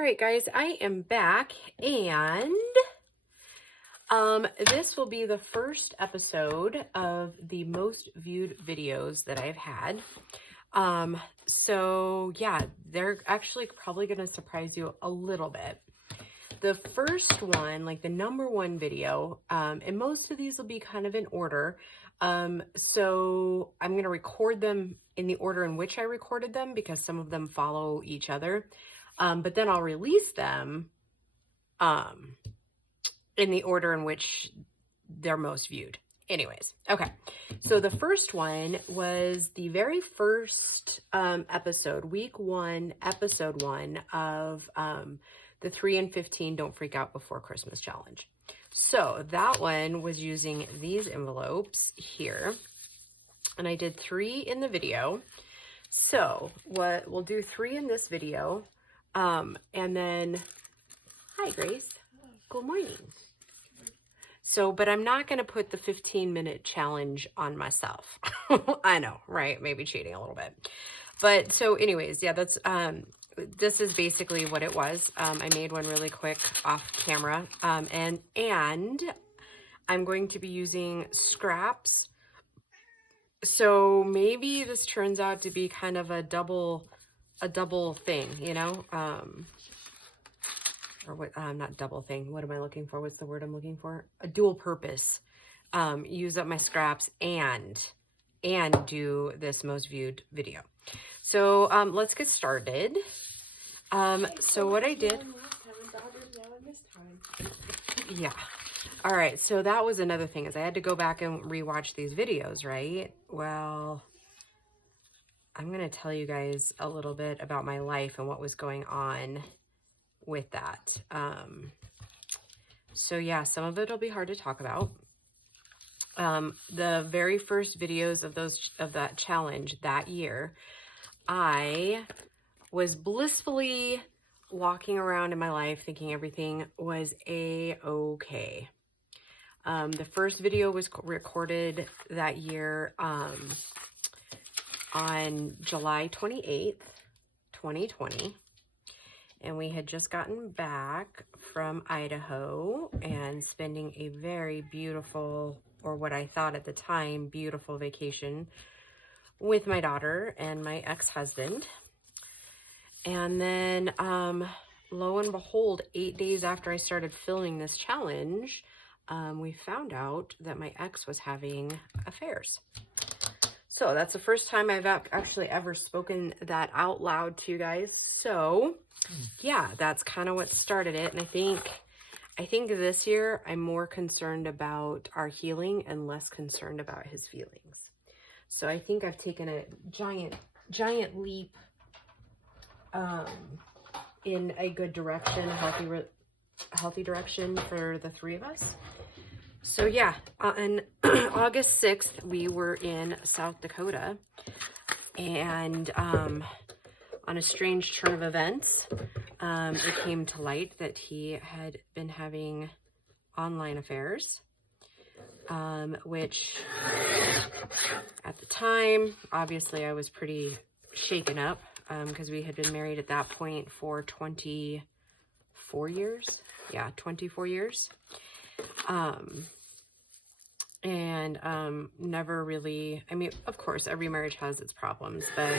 All right, guys, I am back, and this will be the first episode of the most viewed videos that I've had. So yeah, they're actually probably going to surprise you a little bit. The first one, like the number one video, and most of these will be kind of in order. So I'm going to record them in the order in which I recorded them because some of them follow each other. But then I'll release them in the order in which they're most viewed. Anyways, okay. So the first one was the very first episode, week 1, episode 1 of the 3 and 15 Don't Freak Out Before Christmas challenge. So that one was using these envelopes here. And I did 3 in the video. So what we'll do 3 in this video. And then, hi Grace, good morning. So, but I'm not going to put the 15-minute challenge on myself. I know, right? Maybe cheating a little bit. But so anyways, yeah, that's, this is basically what it was. I made one really quick off camera. And I'm going to be using scraps. So maybe this turns out to be kind of a double thing, you know, or what, not double thing. What am I looking for? What's the word I'm looking for? A dual purpose. Use up my scraps and do this most viewed video. So, let's get started. So what I did, yeah. All right. So that was another thing is I had to go back and rewatch these videos, right? Well, I'm going to tell you guys a little bit about my life and what was going on with that. So yeah, some of it will be hard to talk about. The very first videos of that challenge that year, I was blissfully walking around in my life thinking everything was a-okay. The first video was recorded that year, on July 28th, 2020, and we had just gotten back from Idaho and spending a very beautiful, or what I thought at the time, beautiful vacation with my daughter and my ex-husband. And then, lo and behold, 8 days after I started filming this challenge, we found out that my ex was having affairs. So that's the first time I've actually ever spoken that out loud to you guys. So yeah, that's kind of what started it. And I think this year I'm more concerned about our healing and less concerned about his feelings. So I think I've taken a giant leap in a good direction, a healthy direction for the 3 of us. So yeah, on August 6th, we were in South Dakota, and on a strange turn of events, it came to light that he had been having online affairs, which at the time, obviously I was pretty shaken up, because we had been married at that point for 24 years. Yeah, 24 years. Never really, I mean, of course, every marriage has its problems, but,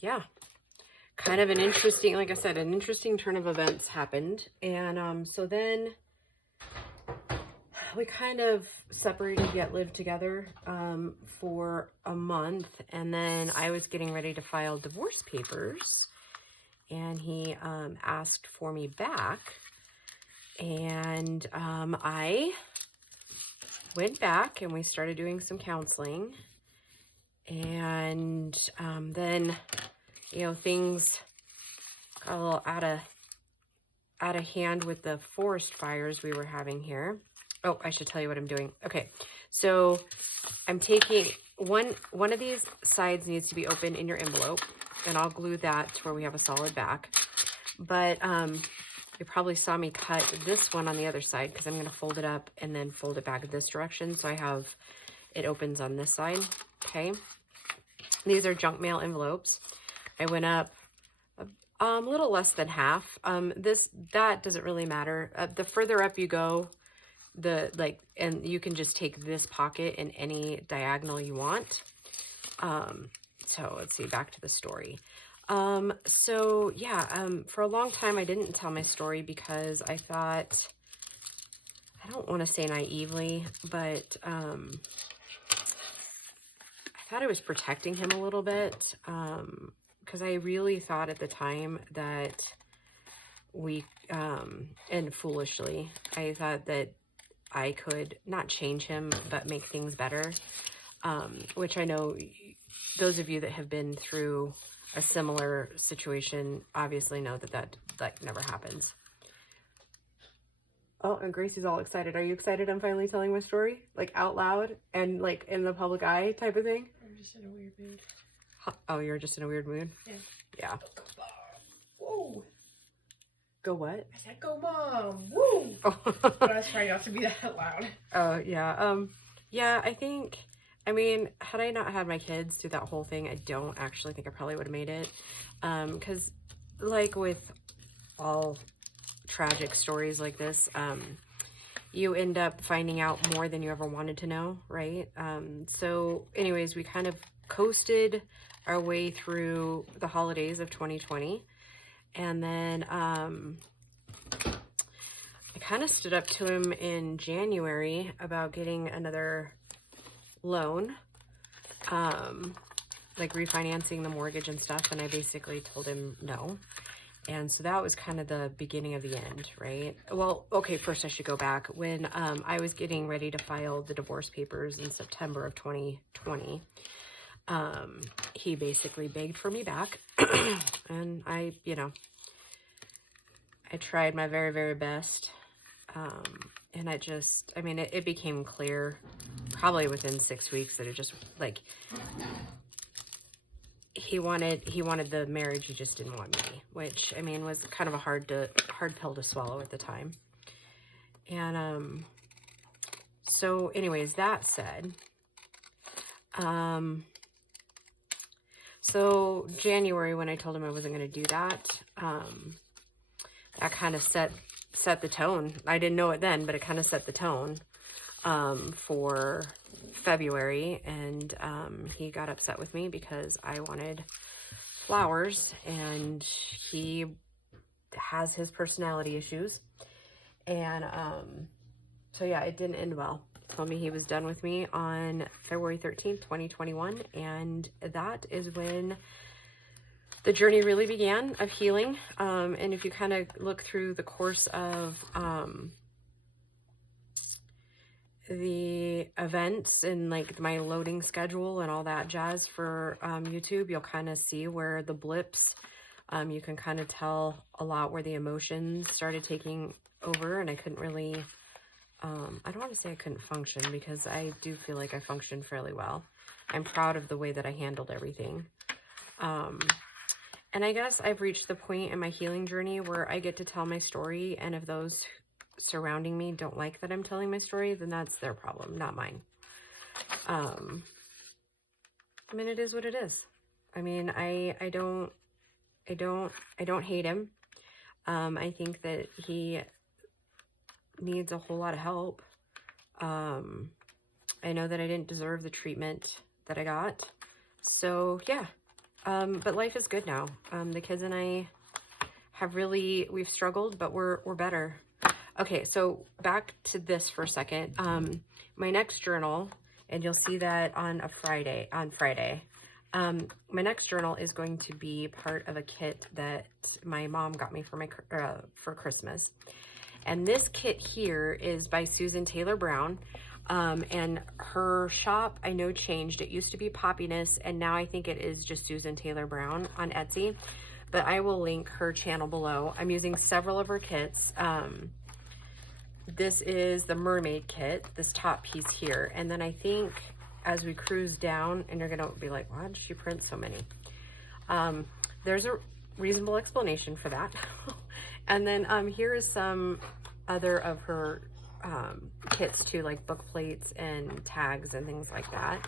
yeah, kind of an interesting, like I said, an interesting turn of events happened. And, so then we kind of separated yet lived together, for a month. And then I was getting ready to file divorce papers, and he, asked for me back. And I went back and we started doing some counseling. And then, you know, things got a little out of hand with the forest fires we were having here. Oh, I should tell you what I'm doing. Okay, so I'm taking one of these sides needs to be open in your envelope, and I'll glue that to where we have a solid back. But you probably saw me cut this one on the other side because I'm going to fold it up and then fold it back this direction. So I have, it opens on this side. Okay. These are junk mail envelopes. I went up A little less than half. That doesn't really matter. The further up you go, and you can just take this pocket in any diagonal you want. So let's see, back to the story. So yeah, for a long time I didn't tell my story because I thought, I don't want to say naively, but I thought I was protecting him a little bit, because I really thought at the time that and foolishly, I thought that I could not change him, but make things better, which I know those of you that have been through a similar situation obviously know that never happens. Oh, and Gracie's all excited. Are you excited I'm finally telling my story? Like out loud and like in the public eye type of thing? I'm just in a weird mood. Oh, you're just in a weird mood? Yeah. Yeah. Go mom. Whoa. Go what? I said go mom. Woo. But I was trying not to be that loud. Oh, yeah. Yeah, I mean, had I not had my kids through that whole thing, I don't actually think I probably would have made it. Because like with all tragic stories like this, you end up finding out more than you ever wanted to know, right? So anyways, we kind of coasted our way through the holidays of 2020. And then I kind of stood up to him in January about getting another loan, like refinancing the mortgage and stuff. And I basically told him no. And so that was kind of the beginning of the end, right? Well, okay, first I should go back. When I was getting ready to file the divorce papers in September of 2020, he basically begged for me back. And I tried my very, very best. And it became clear probably within 6 weeks that it just, like, he wanted the marriage, he just didn't want me, which, I mean, was kind of a hard pill to swallow at the time. And, so anyways, that said, so January, when I told him I wasn't going to do that, that kind of set the tone. I didn't know it then, but it kind of set the tone, for February. And he got upset with me because I wanted flowers, and he has his personality issues. And so yeah, it didn't end well. He told me he was done with me on February 13th, 2021. And that is when the journey really began of healing. And if you kind of look through the course of the events and like my loading schedule and all that jazz for YouTube, you'll kind of see where the blips, you can kind of tell a lot where the emotions started taking over, and I couldn't really, I don't want to say I couldn't function, because I do feel like I functioned fairly well. I'm proud of the way that I handled everything. And I guess I've reached the point in my healing journey where I get to tell my story, and if those surrounding me don't like that I'm telling my story, then that's their problem, not mine. I mean, it is what it is. I mean, I don't hate him. I think that he needs a whole lot of help. I know that I didn't deserve the treatment that I got. So yeah. But life is good now. The kids and I have we've struggled, but we're better. Okay, so back to this for a second. My next journal, and you'll see that on Friday. My next journal is going to be part of a kit that my mom got me for Christmas. And this kit here is by Susan Taylor Brown. And her shop, I know, changed. It used to be Poppiness, and now I think it is just Susan Taylor Brown on Etsy. But I will link her channel below. I'm using several of her kits. This is the mermaid kit, this top piece here. And then I think as we cruise down, and you're gonna be like, why did she print so many? There's a reasonable explanation for that. And then here is some other of her kits too, like book plates and tags and things like that.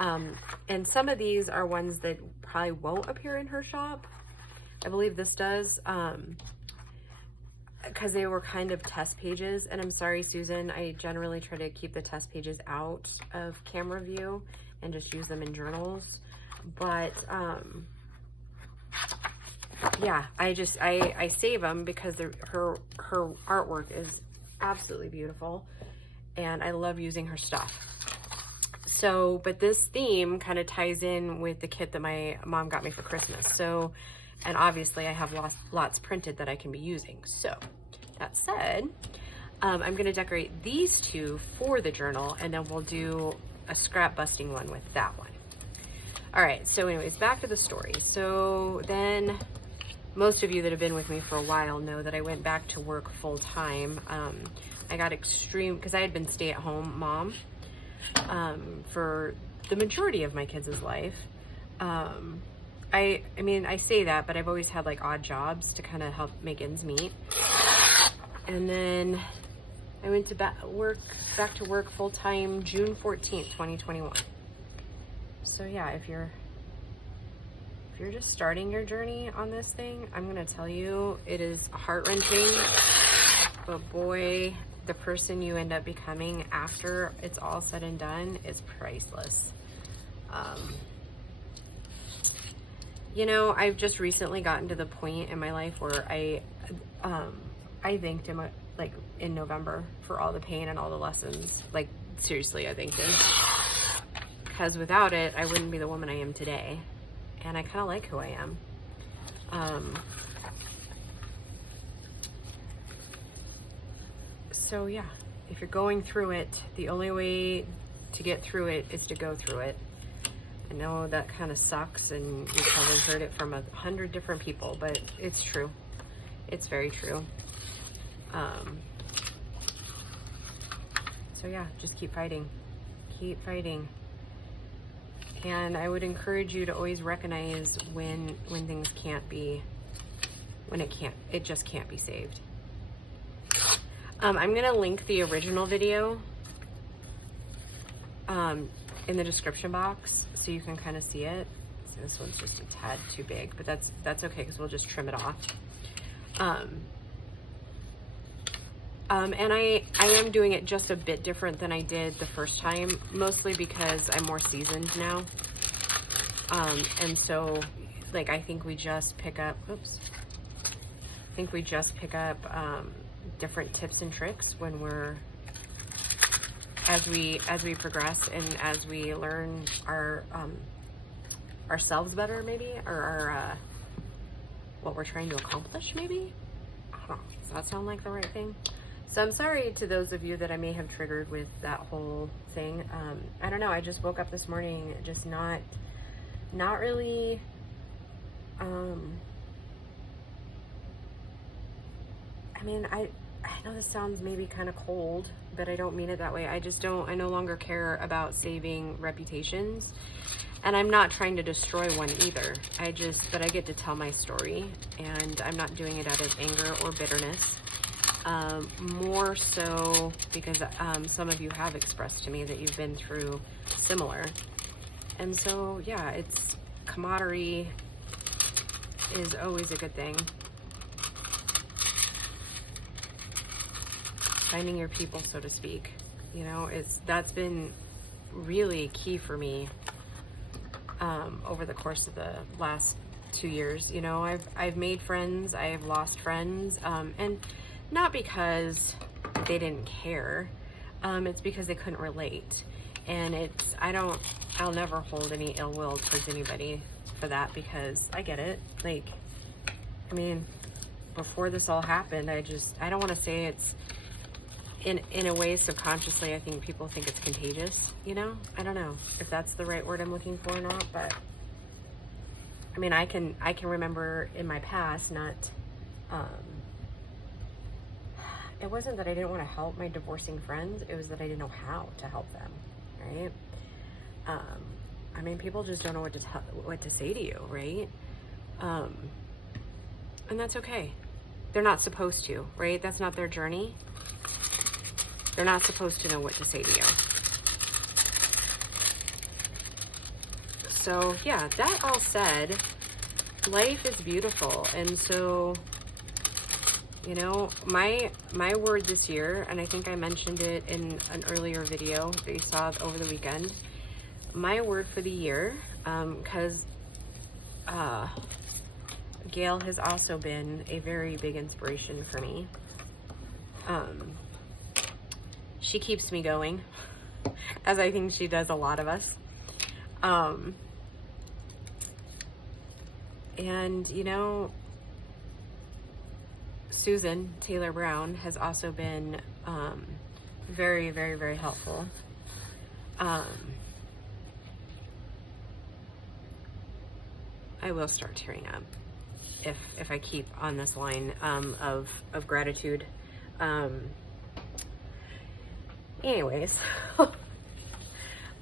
And some of these are ones that probably won't appear in her shop, I believe this does, because they were kind of test pages. And I'm sorry, Susan, I generally try to keep the test pages out of camera view and just use them in journals. But yeah, I save them because her artwork is absolutely beautiful, and I love using her stuff. So, but this theme kind of ties in with the kit that my mom got me for Christmas. So, and obviously I have lots printed that I can be using. So that said, I'm going to decorate these two for the journal, and then we'll do a scrap busting one with that one. All right, so anyways, back to the story. So then most of you that have been with me for a while know that I went back to work full time. I got extreme, because I had been stay-at-home mom for the majority of my kids' life. I mean, I say that, but I've always had like odd jobs to kind of help make ends meet. And then I went to back to work full time June 14th, 2021. So yeah, if you're just starting your journey on this thing, I'm gonna tell you, it is heart-wrenching, but boy, the person you end up becoming after it's all said and done is priceless. You know, I've just recently gotten to the point in my life where I thanked him like in November for all the pain and all the lessons. Like seriously, I thanked him, because without it, I wouldn't be the woman I am today. And I kind of like who I am. So yeah, if you're going through it, the only way to get through it is to go through it. I know that kind of sucks, and you've probably heard it from 100 different people, but it's true. It's very true. So yeah, just keep fighting. Keep fighting. And I would encourage you to always recognize when things can't be, it just can't be saved. I'm gonna link the original video in the description box so you can kind of see it. So this one's just a tad too big, but that's okay, because we'll just trim it off. And I am doing it just a bit different than I did the first time, mostly because I'm more seasoned now. And so, like, I think we just pick up, different tips and tricks when as we progress and as we learn ourselves better, maybe, or what we're trying to accomplish, maybe. I don't know. Does that sound like the right thing? So I'm sorry to those of you that I may have triggered with that whole thing. I don't know. I just woke up this morning just not really, I mean, I know this sounds maybe kind of cold, but I don't mean it that way. I no longer care about saving reputations, and I'm not trying to destroy one either. But I get to tell my story, and I'm not doing it out of anger or bitterness. More so because some of you have expressed to me that you've been through similar. And so, yeah, it's camaraderie is always a good thing. Finding your people, so to speak, you know, that's been really key for me over the course of the last 2 years. You know, I've made friends, I've lost friends, and not because they didn't care, it's because they couldn't relate. And I'll never hold any ill will towards anybody for that, because I get it. Like, I mean, before this all happened, I don't want to say it's, in a way, subconsciously, I think people think it's contagious, you know? I don't know if that's the right word I'm looking for or not, but I mean, I can remember in my past it wasn't that I didn't want to help my divorcing friends, it was that I didn't know how to help them, right? I mean, people just don't know what to say to you, right? And that's okay. They're not supposed to, right? That's not their journey. They're not supposed to know what to say to you. So yeah, that all said, life is beautiful. And so, you know, my word this year, and I think I mentioned it in an earlier video that you saw over the weekend, my word for the year, because Gail has also been a very big inspiration for me. She keeps me going, as I think she does a lot of us. And, you know, Susan Taylor Brown has also been very, very, very helpful. I will start tearing up if I keep on this line of gratitude. Anyways,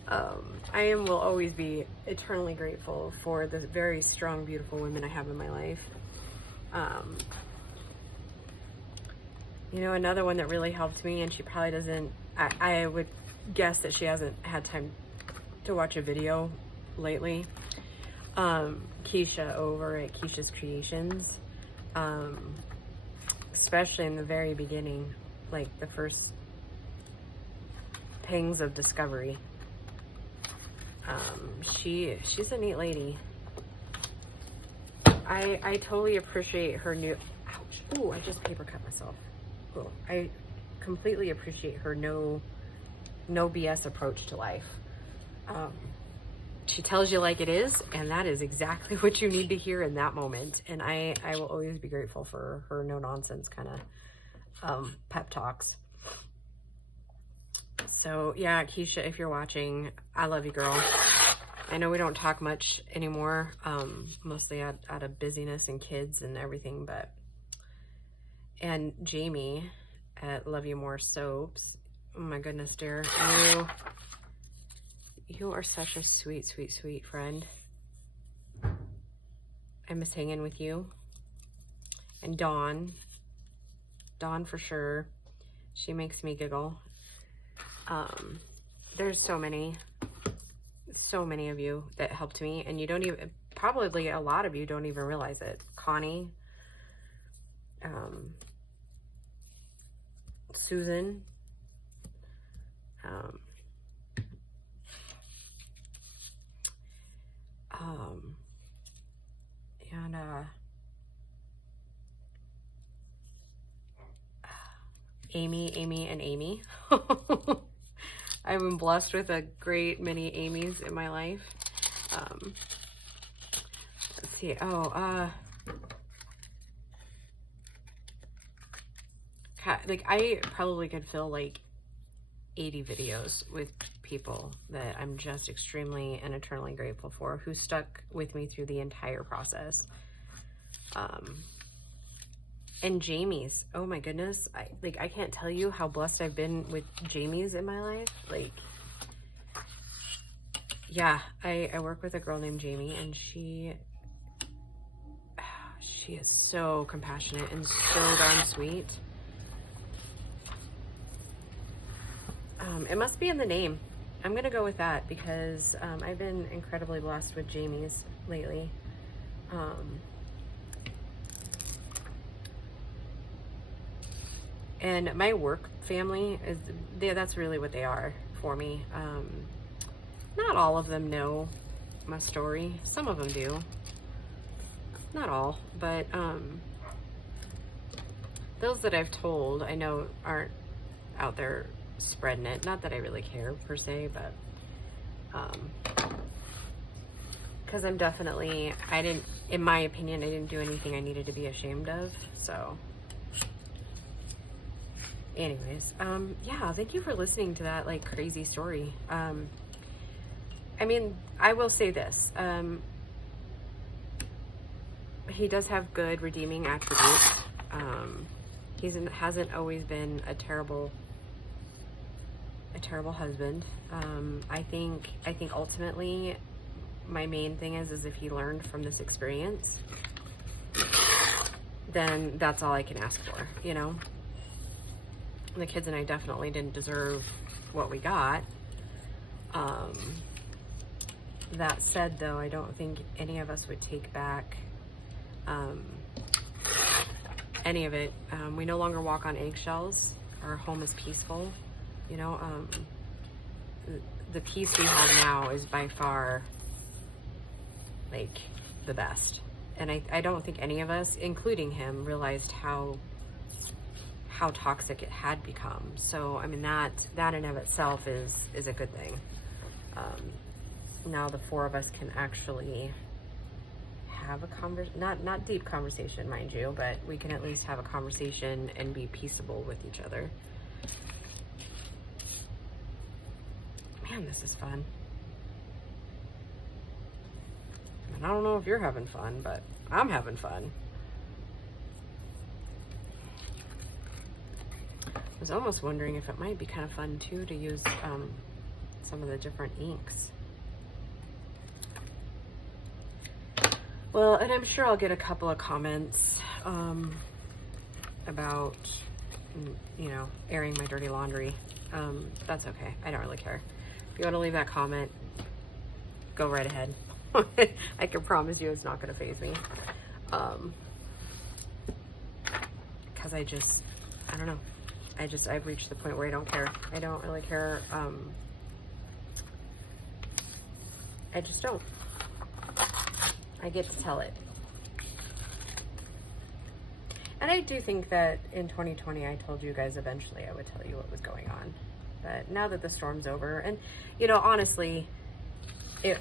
I will always be eternally grateful for the very strong, beautiful women I have in my life. You know, another one that really helped me, and she probably doesn't, I would guess that she hasn't had time to watch a video lately. Keisha over at Keisha's Creations, especially in the very beginning, like the first pangs of discovery. She's a neat lady. I totally appreciate her new, ouch, ooh, I just paper cut myself. Ooh, I completely appreciate her no BS approach to life. She tells you like it is, and that is exactly what you need to hear in that moment. And I will always be grateful for her no nonsense kind of pep talks. So yeah, Keisha, if you're watching, I love you, girl. I know we don't talk much anymore, mostly out of busyness and kids and everything, but, and Jamie at Love You More Soaps. Oh my goodness, dear. You are such a sweet, sweet, sweet friend. I miss hanging with you. And Dawn for sure. She makes me giggle. There's so many of you that helped me, and you don't even, probably a lot of you don't even realize it. Connie, Susan, and Amy and Amy. I've been blessed with a great many Amy's in my life. Let's see. Like I probably could fill like 80 videos with people that I'm just extremely and eternally grateful for, who stuck with me through the entire process. And Jamie's, oh my goodness, I can't tell you how blessed I've been with Jamie's in my life. Like, yeah, I work with a girl named Jamie, and she is so compassionate and so darn sweet. It must be in the name. I'm gonna go with that because I've been incredibly blessed with Jamie's lately. And my work family is, that's really what they are for me. Not all of them know my story. Some of them do. Not all, but those that I've told, I know aren't out there spreading it. Not that I really care per se, but because I'm definitely, in my opinion, I didn't do anything I needed to be ashamed of. So anyways, yeah, thank you for listening to that like crazy story. I mean, I will say this, he does have good redeeming attributes. He hasn't always been a terrible husband. I think ultimately my main thing is if he learned from this experience, then that's all I can ask for, you know. The kids and I definitely didn't deserve what we got. That said, though, I don't think any of us would take back any of it. We no longer walk on eggshells. Our home is peaceful. You know, the peace we have now is by far like the best. And I don't think any of us, including him, realized how toxic it had become. So I mean, that in of itself is a good thing. Now the four of us can actually have a not deep conversation, mind you, but we can at least have a conversation and be peaceable with each other. Man, this is fun. And I don't know if you're having fun, but I'm having fun. I was almost wondering if it might be kind of fun too to use some of the different inks. Well, and I'm sure I'll get a couple of comments about, you know, airing my dirty laundry. That's okay. I don't really care. If you want to leave that comment, go right ahead. I can promise you it's not going to faze me. Because I don't know. I've reached the point where I don't care. I don't really care. I just don't. I get to tell it. And I do think that in 2020, I told you guys eventually I would tell you what was going on. But now that the storm's over, and, you know, honestly,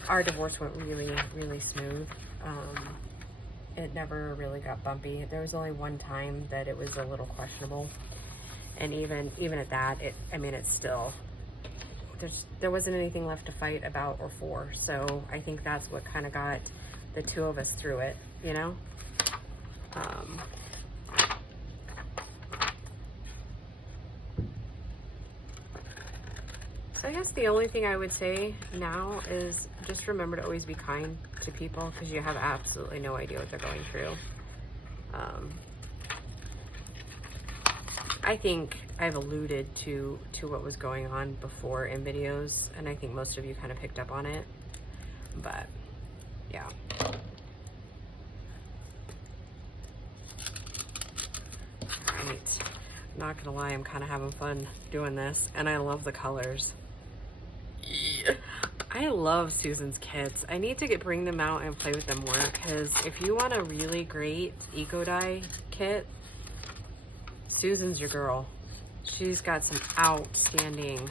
our divorce went really, really smooth. It never really got bumpy. There was only one time that it was a little questionable. And even at that, it's still, there wasn't anything left to fight about or for. So I think that's what kind of got the two of us through it, you know? So I guess the only thing I would say now is just remember to always be kind to people, because you have absolutely no idea what they're going through. I think I've alluded to what was going on before in videos, and I think most of you kind of picked up on it, but yeah. All right, not gonna lie, I'm kind of having fun doing this, and I love the colors. I love Susan's kits. I need to bring them out and play with them more, because if you want a really great eco dye kit, Susan's your girl. She's got some outstanding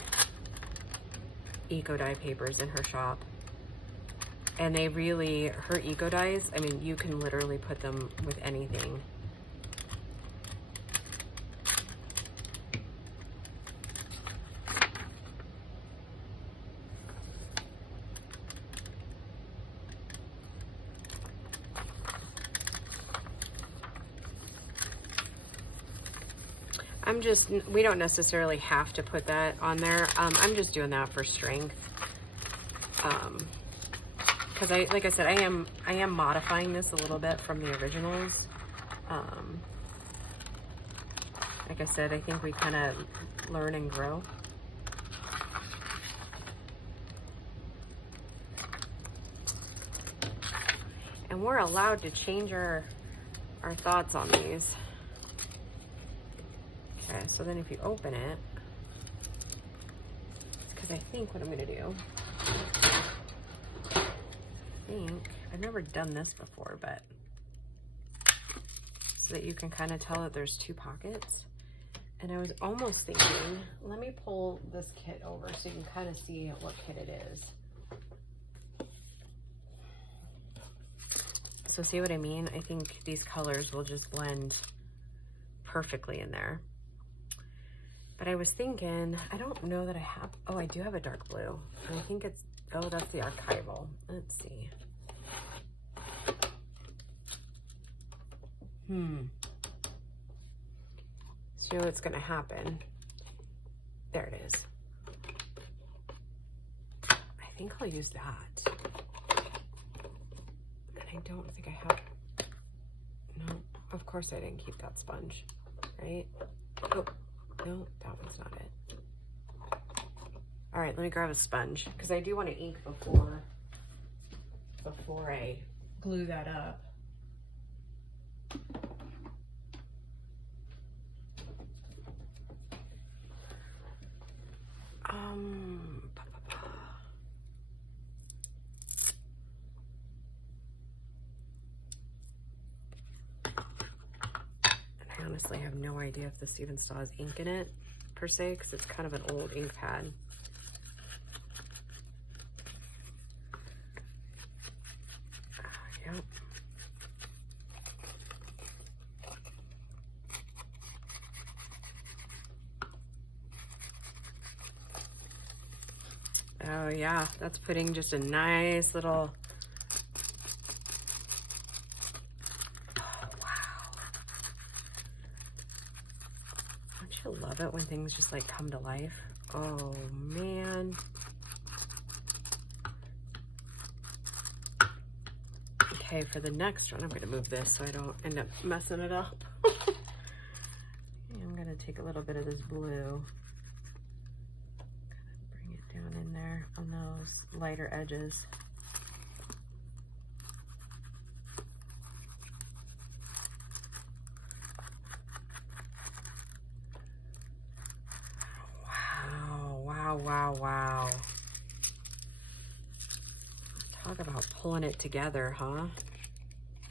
eco dye papers in her shop. And they really, her eco dyes, I mean, you can literally put them with anything. We don't necessarily have to put that on there. I'm just doing that for strength. Because like I said, I am modifying this a little bit from the originals. Like I said, I think we kind of learn and grow. And we're allowed to change our thoughts on these. Okay, so then if you open it, it's because I think what I'm gonna do, I've never done this before, but so that you can kind of tell that there's two pockets. And I was almost thinking, let me pull this kit over so you can kind of see what kit it is. So see what I mean? I think these colors will just blend perfectly in there. But I was thinking, I don't know that I have, oh, I do have a dark blue. And I think it's, oh, that's the archival. Let's see. So what's gonna happen? There it is. I think I'll use that. And I don't think I have, no, of course I didn't keep that sponge, right? Oh. No, that one's not it. All right, let me grab a sponge, because I do want to ink before I glue that up. I honestly have no idea if this even still has ink in it, per se, because it's kind of an old ink pad. Yep. Oh yeah, that's putting just a nice little, oh wow. Don't you love it when things just like come to life? Oh man. Okay, for the next one, I'm gonna move this so I don't end up messing it up. I'm gonna take a little bit of this blue. Bring it down in there on those lighter edges. Wow, wow, wow, wow. Talk about pulling it together, huh?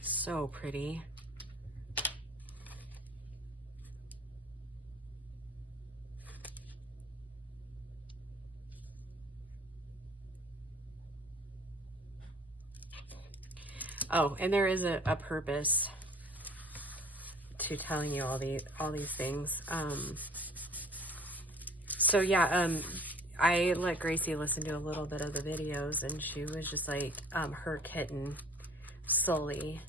So pretty. Oh, and there is a purpose to telling you all these things. So yeah, I let Gracie listen to a little bit of the videos, and she was just like, her kitten, Sully,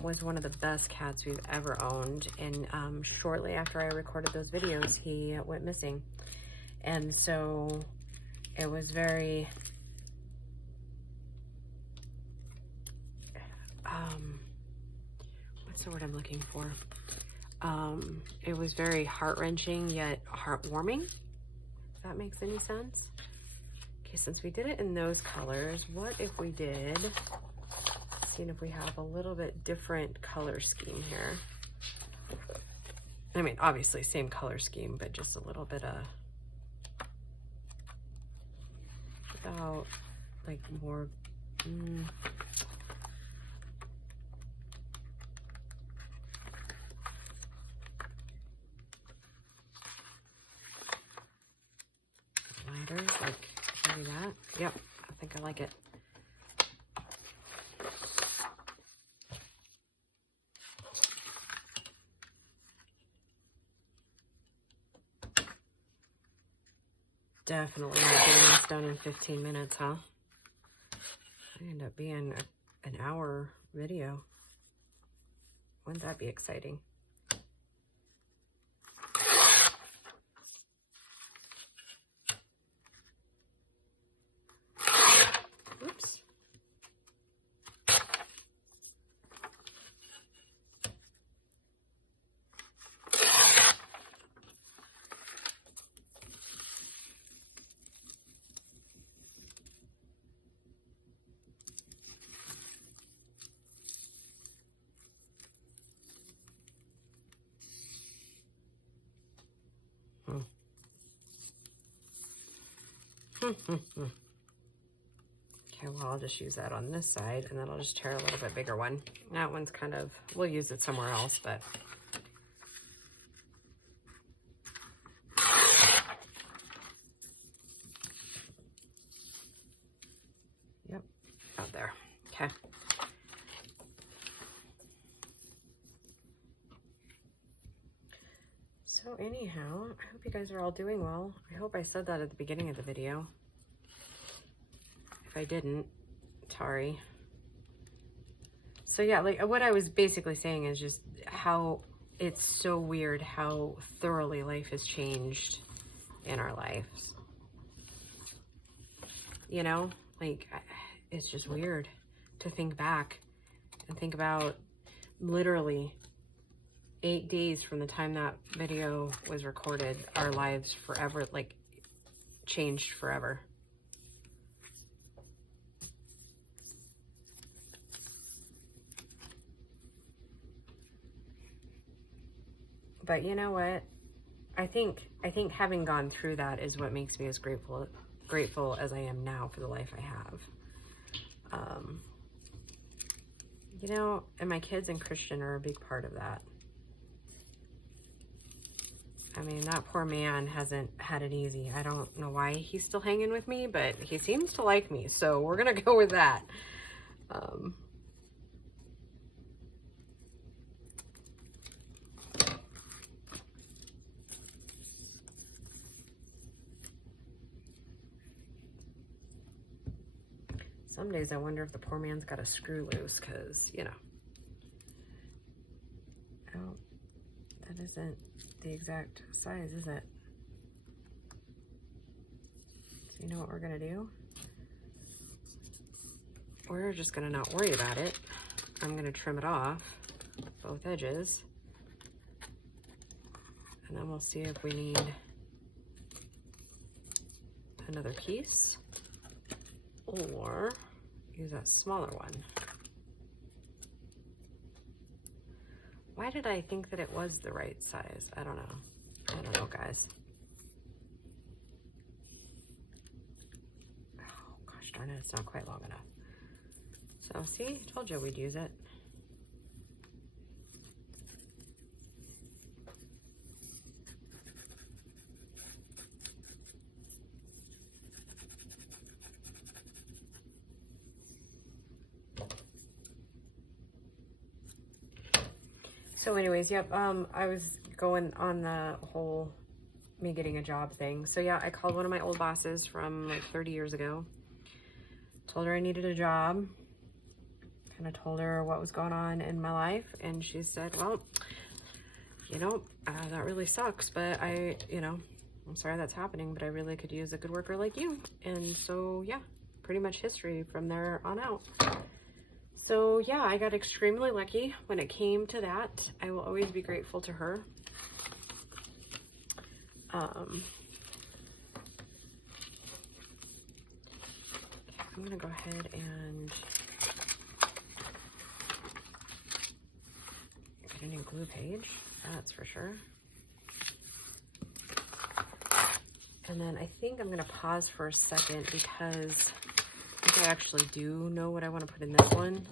was one of the best cats we've ever owned. And shortly after I recorded those videos, he went missing. And so it was very, what's the word I'm looking for? It was very heart-wrenching yet heartwarming, if that makes any sense. Okay, since we did it in those colors, what if we did, seeing if we have a little bit different color scheme here. I mean, obviously same color scheme, but just a little bit of, about like more, lighters, like maybe that. Yep, I think I like it. Definitely not getting this done in 15 minutes, huh? I end up being an hour video. Wouldn't that be exciting? Oops. Okay, well, I'll just use that on this side, and then I'll just tear a little bit bigger one. That one's kind of, we'll use it somewhere else, but. Yep, out there. Okay. So anyhow, I hope you guys are all doing well. I hope I said that at the beginning of the video. If I didn't, sorry. So yeah, like what I was basically saying is just how it's so weird how thoroughly life has changed in our lives. You know, like it's just weird to think back and think about literally 8 days from the time that video was recorded, our lives forever, like, changed forever. But you know what? I think having gone through that is what makes me as grateful as I am now for the life I have. You know, and my kids and Christian are a big part of that. I mean, that poor man hasn't had it easy. I don't know why he's still hanging with me, but he seems to like me, so we're gonna go with that. Some days I wonder if the poor man's got a screw loose, because, you know. Oh, that isn't the exact size, is it? So you know what we're gonna do? We're just gonna not worry about it. I'm gonna trim it off, both edges. And then we'll see if we need another piece or use that smaller one. Why did I think that it was the right size? I don't know, guys. Oh, gosh darn it, it's not quite long enough. So see, I told you we'd use it. So anyways, yep, I was going on the whole me getting a job thing. So yeah, I called one of my old bosses from like 30 years ago. Told her I needed a job. Kind of told her what was going on in my life. And she said, well, you know, that really sucks, but I'm sorry that's happening, but I really could use a good worker like you. And so yeah, pretty much history from there on out. So yeah, I got extremely lucky when it came to that. I will always be grateful to her. I'm gonna go ahead and get a new glue page, that's for sure. And then I think I'm gonna pause for a second because I think I actually do know what I want to put in this one,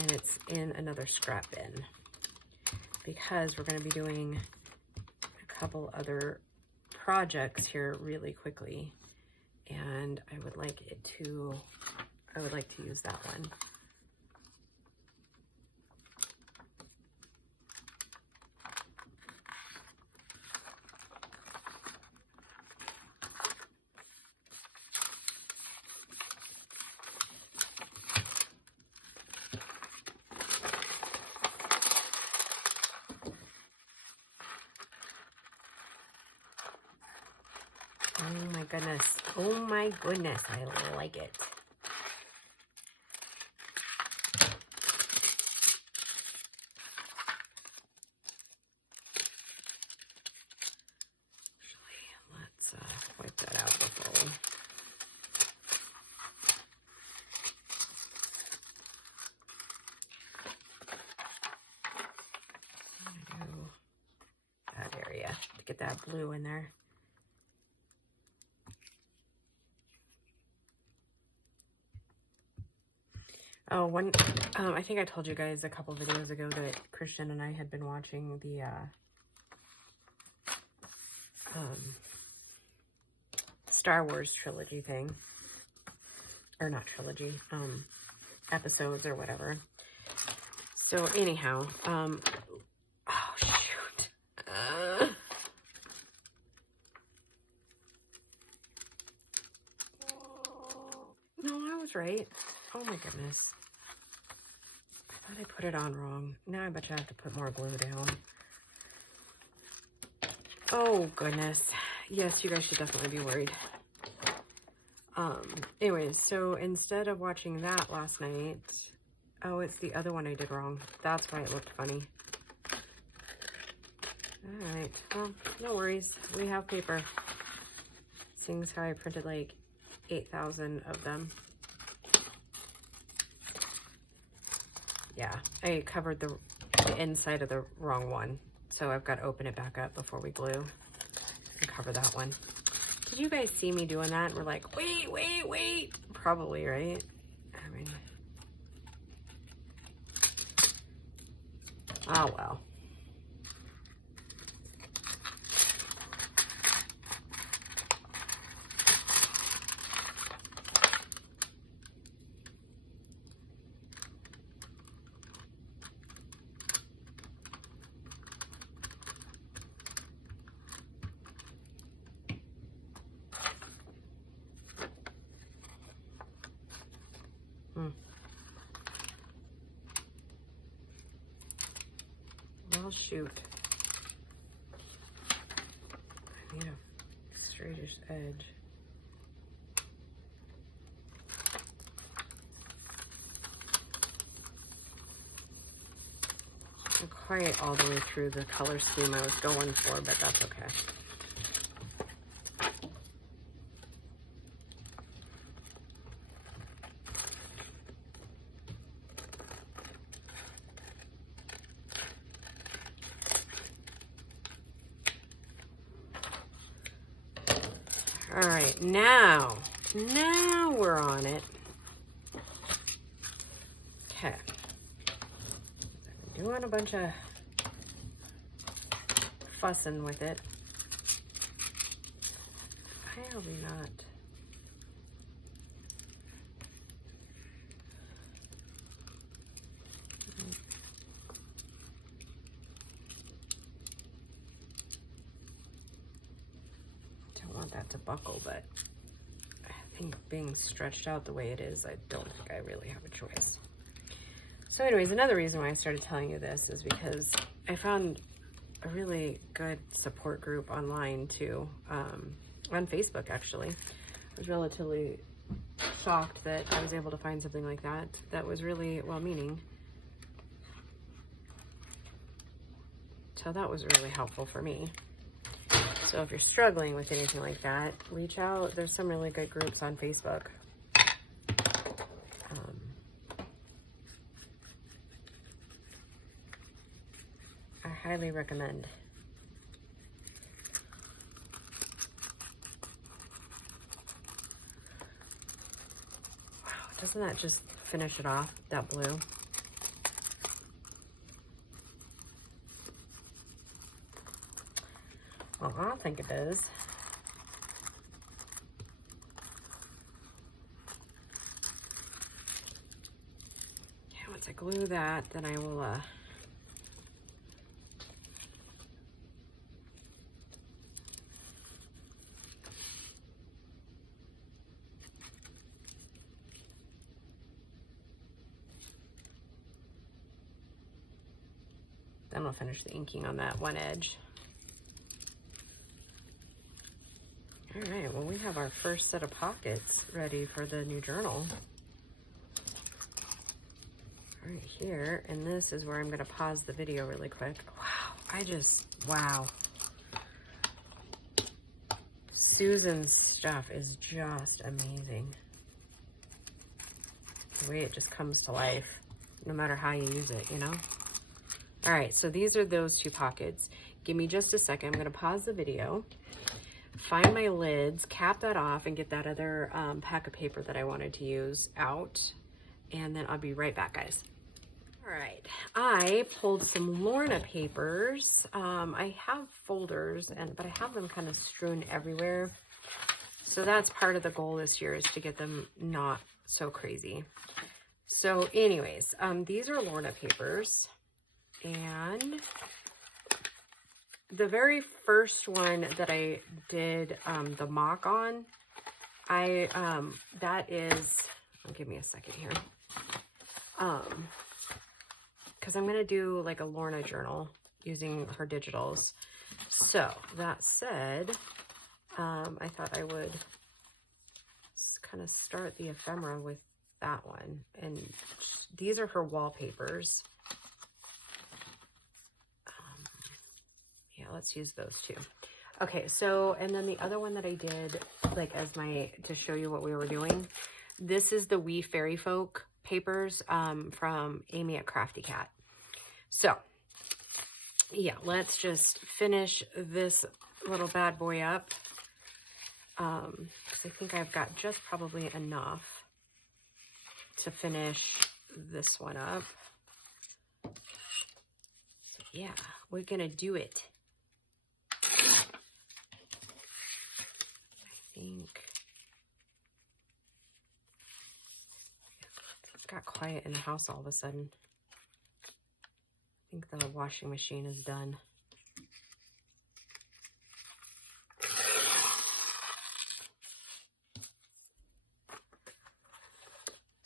and it's in another scrap bin because we're going to be doing a couple other projects here really quickly, and I would like to use that one. Oh my goodness. Oh my goodness. I like it. Actually, let's wipe that out before we... I'm gonna do that area to get that blue in there. Oh, I think I told you guys a couple videos ago that Christian and I had been watching the Star Wars trilogy thing. Or not trilogy, episodes or whatever. So anyhow, oh shoot. No, I was right. Oh my goodness. I thought I put it on wrong. Now I bet you I have to put more glue down. Oh goodness. Yes, you guys should definitely be worried. Anyways, so instead of watching that last night, oh, it's the other one I did wrong. That's why it looked funny. All right, well, no worries. We have paper. Seeing as how I printed like 8,000 of them. Yeah, I covered the inside of the wrong one. So I've got to open it back up before we glue and cover that one. Did you guys see me doing that? And we're like, wait, wait, wait. Probably, right? I mean, oh well. Well, shoot. I need a straightish edge. Not quite all the way through the color scheme I was going for, but that's okay. All right, now we're on it. Okay. I'm doing a bunch of fussing with it. Why are we not? Don't want that to buckle, but I think being stretched out the way it is, I don't think I really have a choice. So anyways, another reason why I started telling you this is because I found a really good support group online too, on Facebook actually. I was relatively shocked that I was able to find something like that that was really well-meaning. So that was really helpful for me. So if you're struggling with anything like that, reach out. There's some really good groups on Facebook. I highly recommend. Wow, doesn't that just finish it off, that blue? Well, I don't think it does. Okay, once I glue that, then I will then we'll finish the inking on that one edge. All right, well, we have our first set of pockets ready for the new journal. Right here, and this is where I'm gonna pause the video really quick. Wow, wow. Susan's stuff is just amazing. The way it just comes to life, no matter how you use it, you know? All right, so these are those two pockets. Give me just a second, I'm gonna pause the video, find my lids, cap that off, and get that other pack of paper that I wanted to use out, and then I'll be right back, guys. All right, I pulled some Lorna papers. I have folders, but I have them kind of strewn everywhere. So that's part of the goal this year, is to get them not so crazy. So anyways, these are Lorna papers. And the very first one that I did the mock on, that is, give me a second here. Because I'm going to do like a Lorna journal using her digitals. So that said, I thought I would kind of start the ephemera with that one. And these are her wallpapers. Yeah, let's use those two. Okay, so, and then the other one that I did, like as to show you what we were doing, this is the Wee Fairy Folk papers from Amy at Crafty Cat. So, yeah, let's just finish this little bad boy up. Because I think I've got just probably enough to finish this one up. So, yeah, we're gonna do it. I think it's got quiet in the house all of a sudden. I think the washing machine is done.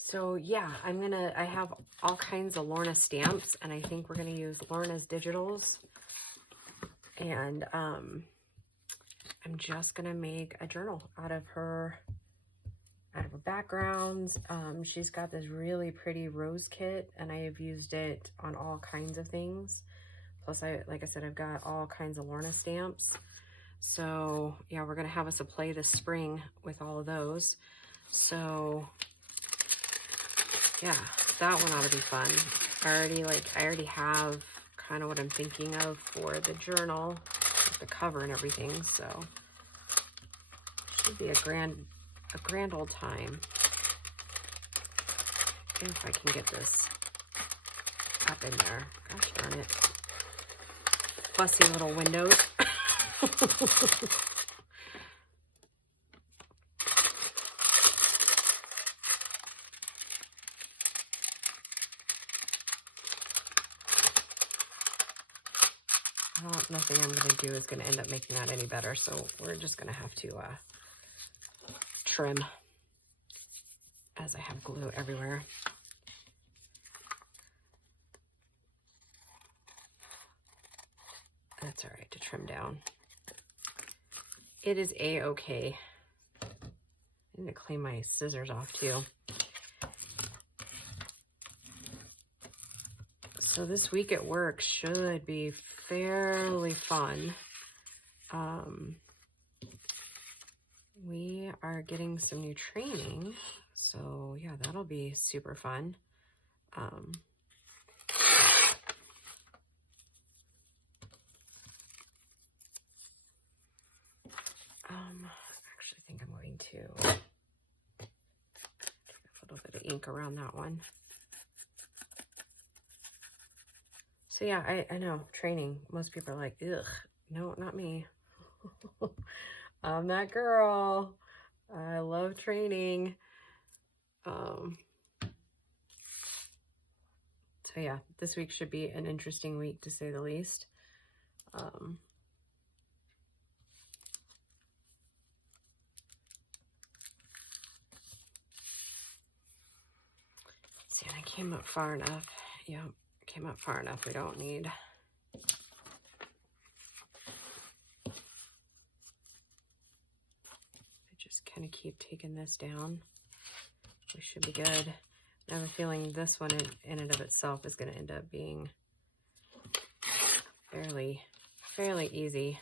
So yeah, I have all kinds of Lorna stamps, and I think we're gonna use Lorna's digitals. And I'm just gonna make a journal out of her backgrounds. She's got this really pretty rose kit, and I have used it on all kinds of things. Plus, like I said, I've got all kinds of Lorna stamps. So yeah, we're gonna have us a play this spring with all of those. So yeah, that one ought to be fun. I already have kind of what I'm thinking of for the journal, like the cover and everything. So should be a grand old time. If I can get this up in there. Gosh darn it. Fussy little windows. Well, nothing I'm going to do is going to end up making that any better, so we're just going to have to trim, as I have glue everywhere. That's all right to trim down. It is a-okay. I need to clean my scissors off too. So this week at work should be fairly fun. We are getting some new training, so yeah, that'll be super fun. I actually think I'm going to take a little bit of ink around that one. So yeah, I know, training. Most people are like, ugh, no, not me. I'm that girl. I love training. So yeah, this week should be an interesting week to say the least. See, I came up far enough. Yep, came up far enough. We don't need... Just kind of keep taking this down. We should be good. I have a feeling this one in and of itself is going to end up being fairly easy.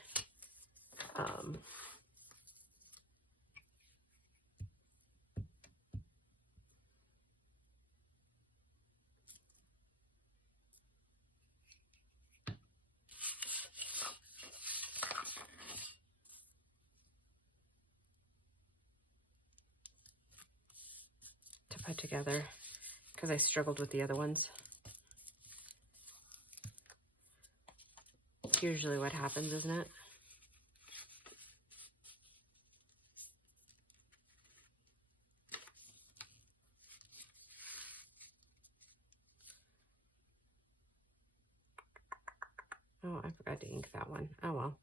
To put together, because I struggled with the other ones. It's usually what happens, isn't it? Oh, I forgot to ink that one. Oh well.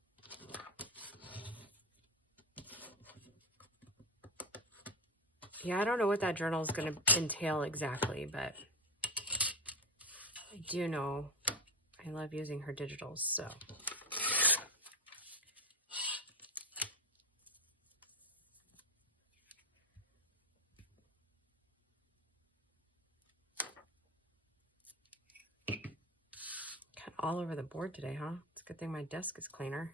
Yeah, I don't know what that journal is going to entail exactly, but I do know I love using her digitals, so. Kind of all over the board today, huh? It's a good thing my desk is cleaner.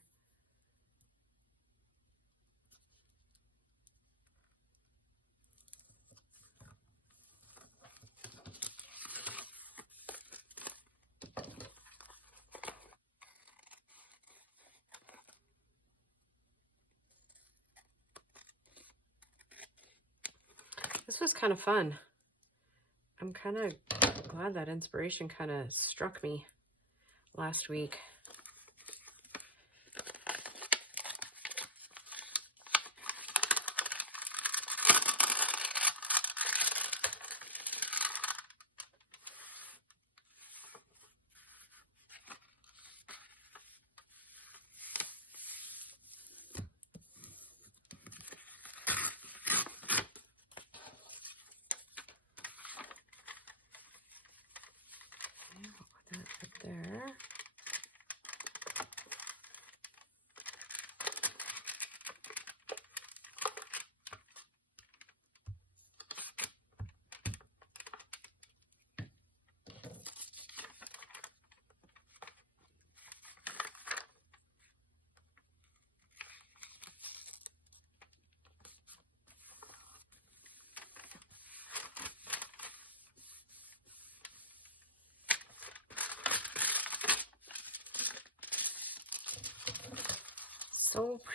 This was kind of fun. I'm kind of glad that inspiration kind of struck me last week.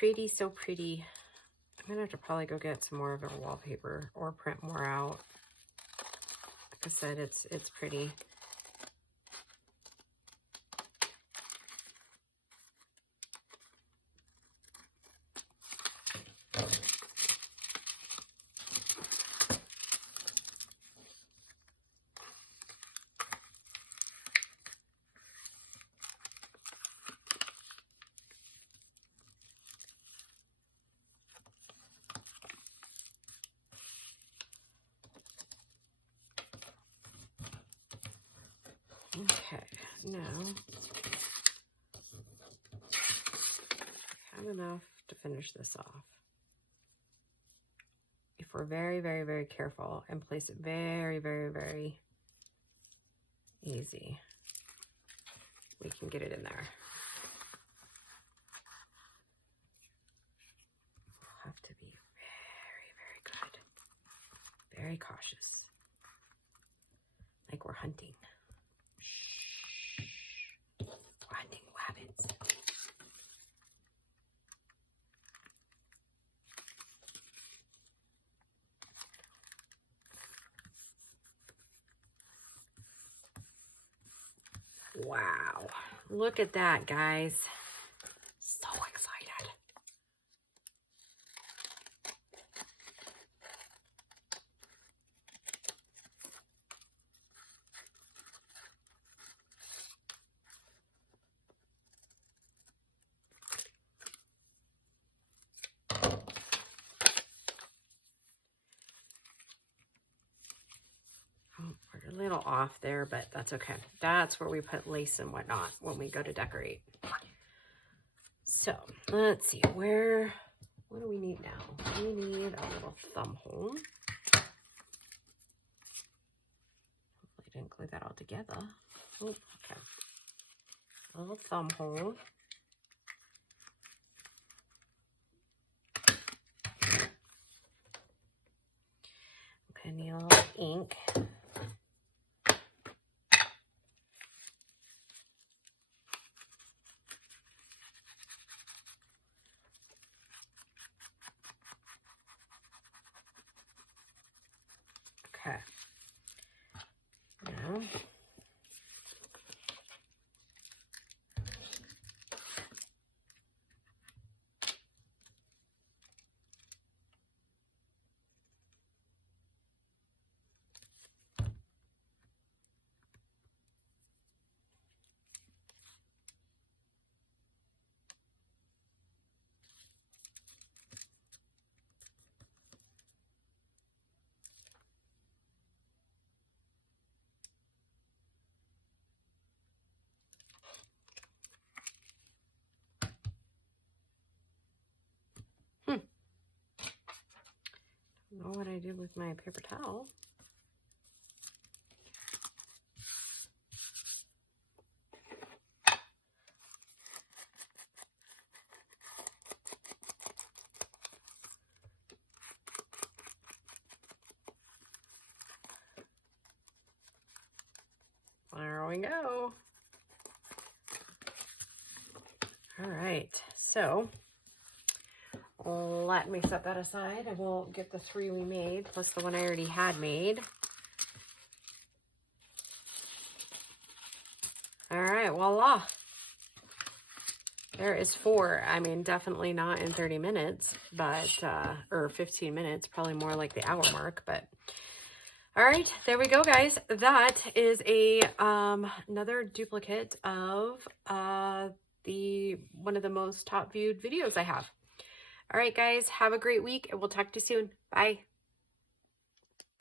pretty, so pretty. I'm gonna have to probably go get some more of a wallpaper or print more out. Like I said, it's pretty. Okay, now I have enough to finish this off. If we're very, very, very careful and place it very, very, very easy, we can get it in there. We'll have to be very, very good, very cautious, like we're hunting. We're hunting rabbits. Wow, look at that, guys. So excited. Oh, we're a little off there, but that's okay. That's where we put lace and whatnot when we go to decorate. So let's see, what do we need now? We need a little thumb hole. Hopefully I didn't glue that all together. Oh, okay. A little thumb hole. Okay, need a little ink. Okay. Now, I don't know what I did with my paper towel. There we go. All right, so let me set that aside and we'll get the 3 we made plus the one I already had made. All right, voila. There is 4. I mean, definitely not in 30 minutes, but, or 15 minutes, probably more like the hour mark, but all right, there we go, guys. That is a, another duplicate of, one of the most top viewed videos I have. All right, guys, have a great week and we'll talk to you soon. Bye.